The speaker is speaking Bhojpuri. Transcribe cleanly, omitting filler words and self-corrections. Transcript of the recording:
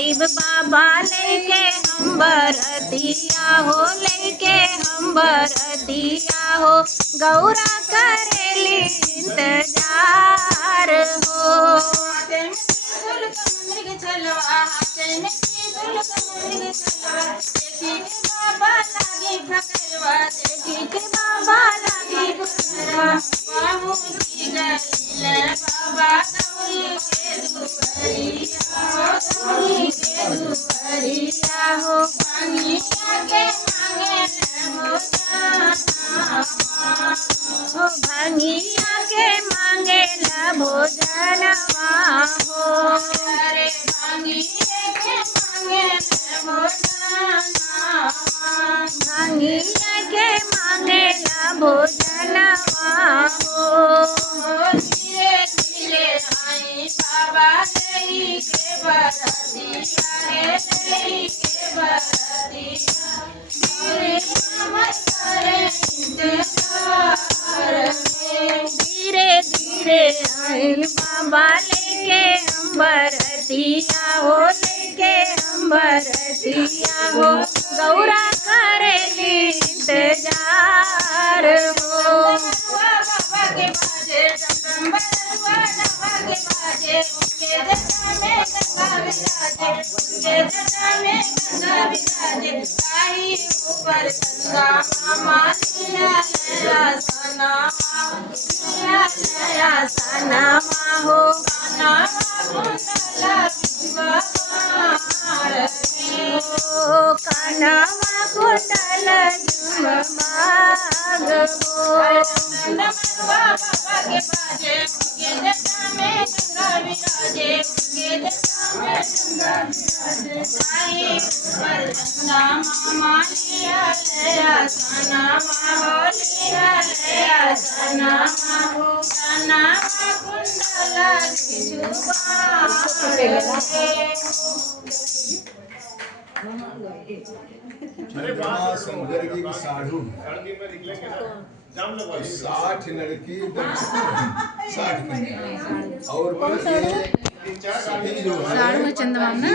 साईं बाबा लेके हम बरतिया हो, लेके हम बरतिया हो, गौरा करेली इंतजार हो। बाबा लागी फकरवा, देखी के बाबा लागी फकरवा, बाबू की गईले बाबा गौरी के दुआरिया हो, गौरी के दुआरिया हो, भांगिया के मांगे भोजना हो, भांगिया के मांगे भोजनवा हो, अरे भांगिया के मांगे भोजना, भांगिया के मांगे भोजनवा हो। धीरे धीरे आई बाबा लेई के बरतिया रे, लेई के बरतिया, धीरे मत करे इंतजार में, धीरे धीरे आई बाबा लेके हम बरतिया हो, लेके हम बरतिया हो, गौरा करेली इंतजार हो। बाबा के बाजे डमडम बजवा, बाबा के बाजे उनके जटा में गंगा विराजे, उनके जटा में गंगा विराजे, गाई ऊपर गंगा मामा लिया लया सना, लिया लया सना हो, गाना कुंडला जुममार हो, कानावा कुंडल जुममाग हो। बाबा के बाजे उनके जटा में गंगा विराजे, उनके जटा में गंगा विराजे, गाई ऊपर गंगा मामा लिया लया सना हो, लिया लया सना हो, कानावा कुंडला जुममार शंकर जी की साढ़ू 60 लड़की 60 और जो है साढ़ू चंदमा ना